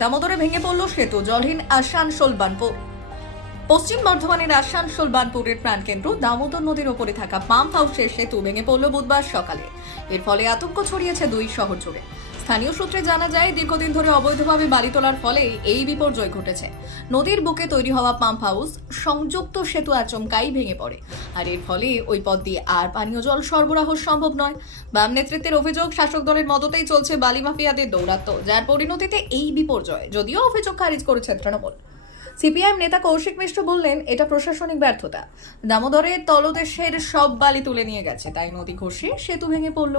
দামোদরে ভেঙে পড়ল সেতু, জলহীন আসানসোল বার্নপুর। পশ্চিম বর্ধমানের আসানসোল বার্নপুরের প্রাণকেন্দ্র দামোদর নদীর ওপরে থাকা পাম্প হাউসের সেতু ভেঙে পড়ল বুধবার সকালে। এর ফলে আতঙ্ক ছড়িয়েছে দুই শহর জুড়ে। স্থানীয় সূত্রে জানা যায়, দীর্ঘদিন ধরে অবৈধভাবে বালি তোলার ফলে এই বিপর্যয় ঘটেছে। নদীর বুকে তৈরি হওয়া পাম্প হাউস সংযুক্ত সেতু আচমকাই ভেঙে পড়ে, আর এর ফলে ওই পথ দিয়ে আর পানীয় জল সরবরাহ সম্ভব নয়। বাম নেতৃত্বের অভিযোগ, শাসক দলের মদতেই চলছে বালি মাফিয়াদের দৌরাত্ম্য, যার পরিণতিতে এই বিপর্যয়। যদিও অভিযোগ খারিজ করেছে তৃণমূল। সিপিআইএম নেতা কৌশিক মিশ্র বললেন, এটা প্রশাসনিক ব্যর্থতা। দামোদরের তলদেশের সব বালি তুলে নিয়ে গেছে, তাই নদী ঘষে সেতু ভেঙে পড়ল।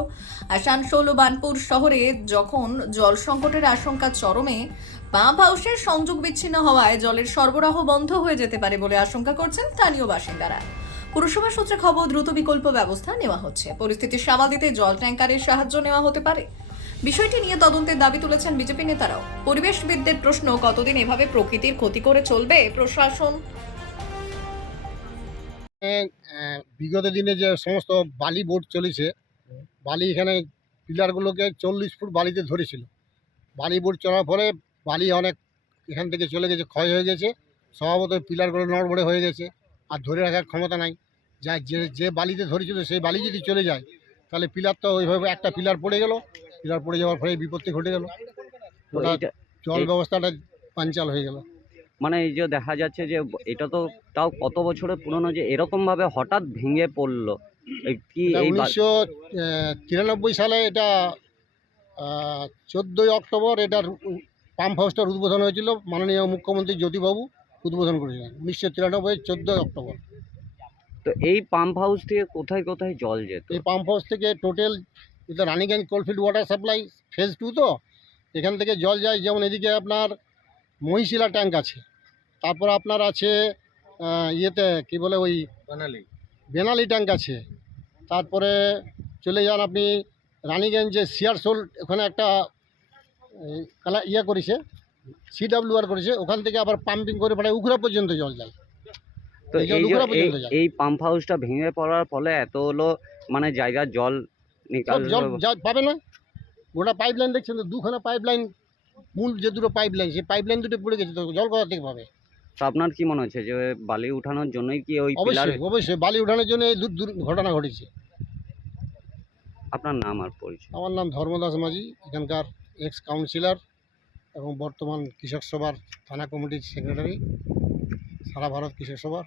আসানসোল ও বার্নপুর শহরে যখন জল সংকটের আশঙ্কা চরমে, পাম্প হাউসের সংযোগ বিচ্ছিন্ন হওয়ায় জলের সরবরাহ বন্ধ হয়ে যেতে পারে বলে আশঙ্কা করছেন স্থানীয় বাসিন্দারা। পুরসভা সূত্রে খবর, দ্রুত বিকল্প ব্যবস্থা নেওয়া হচ্ছে। পরিস্থিতি সামাল দিতে জল ট্যাঙ্কারের সাহায্য নেওয়া হতে পারে। বিষয়টি নিয়ে তদন্তের দাবি তুলেছেন বিজেপি নেতারাও। পরিবেশবিদদের প্রশ্ন, কতদিন এভাবে প্রকৃতির ক্ষতি করে চলবে প্রশাসন? বিগত দিনে যে সমস্ত বালি বোট চলেছে, বালি এখানে পিলারগুলোকে 40 ফুট বালিতে ধরেছিল। বালি বোট চলার পরে বালি অনেক এখান থেকে চলে গেছে, ক্ষয় হয়ে গেছে। স্বভাবত পিলারগুলো নড়বড়ে হয়ে গেছে, আর ধরে রাখার ক্ষমতা নাই। যা যে বালিতে ধরেছিল সেই বালি যদি চলে যায়, তাহলে পিলার তো ওইভাবে একটা পিলার পড়ে গেল। পিলার পড়ে যাওয়ার ফলে বিপত্তি ঘটে গেল, ওটা জল ব্যবস্থাটা পাঞ্চাল হয়ে গেল। মানে এই যে দেখা যাচ্ছে যে এটা তো তাও কত বছরের পুরনো, যে এরকম ভাবে হঠাৎ ভেঙে পড়লো। কি এই 1993 সালে এটা 14ই অক্টোবর এটার পাম্প হাউসটার উদ্বোধন হয়েছিল। মাননীয় মুখ্যমন্ত্রী জ্যোতিবাবু উদ্বোধন করেছিলেন 1993 14ই অক্টোবর। তো এই পাম্প হাউস থেকে কোথায় কোথায় জল যেত? এই পাম্প হাউস থেকে টোটাল এটা Raniganj coalfield water supply phase 2, তো এখান থেকে জল যায়। যেমন এদিকে আপনার মহিশিলা ট্যাঙ্ক আছে, তারপর আপনার আছে ইয়েতে কি বলে ওই বেনালি ট্যাঙ্ক আছে। তারপরে চলে যান আপনি রানীগঞ্জে সিয়ারসোল, ওখানে একটা করেছে, CWR করেছে। ওখান থেকে আবার পাম্পিং করে পাঠায় উখরা পর্যন্ত জল যায়। তো এই পাম্প হাউসটা ভেঙে পড়ার ফলে এত হলো মানে জায়গার জল জল পাবে না। গোটা পাইপ লাইন দেখছেন তো, দুখানা পাইপ লাইন, মূল যে দুটো পাইপ লাইন, সেই পাইপ লাইন দুটো পড়ে গেছে, তো জল কোথা থেকে পাবে? তো আপনার কি মনে হচ্ছে যে বালি উঠানোর জন্যই কি ওই অবশ্যই বালি উঠানোর জন্য এই ঘটনা ঘটেছে। আপনার নাম আর পরিচয়? আমার নাম ধর্মদাস মাঝি, এখানকার এক্স কাউন্সিলর এবং বর্তমান কৃষক সভার থানা কমিটির সেক্রেটারি, সারা ভারত কৃষক সভার।